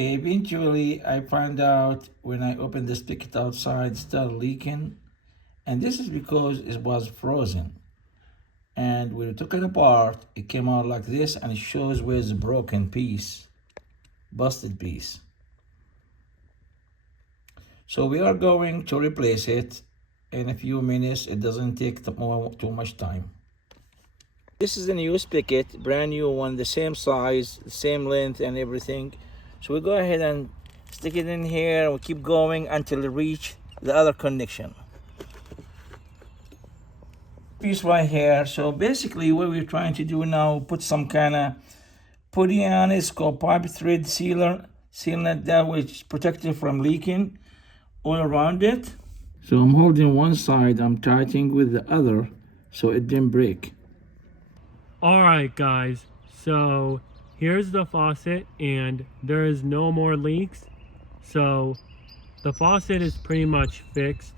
Okay, eventually I found out when I opened the spigot outside, it started leaking. And this is because it was frozen. And when we took it apart, it came out like this, and it shows where's the broken piece, busted piece. So we are going to replace it in a few minutes. It doesn't take too much time. This is the new spigot, brand new one, the same size, the same length and everything. So we go ahead and stick it in here, and we keep going until we reach the other connection. Piece right here. So basically what we're trying to do now, put some kind of putty on it. It's called pipe thread sealer, sealant that which protected from leaking all around it. So I'm holding one side, I'm tightening with the other so it didn't break. Alright guys, so here's the faucet and there is no more leaks. So the faucet is pretty much fixed.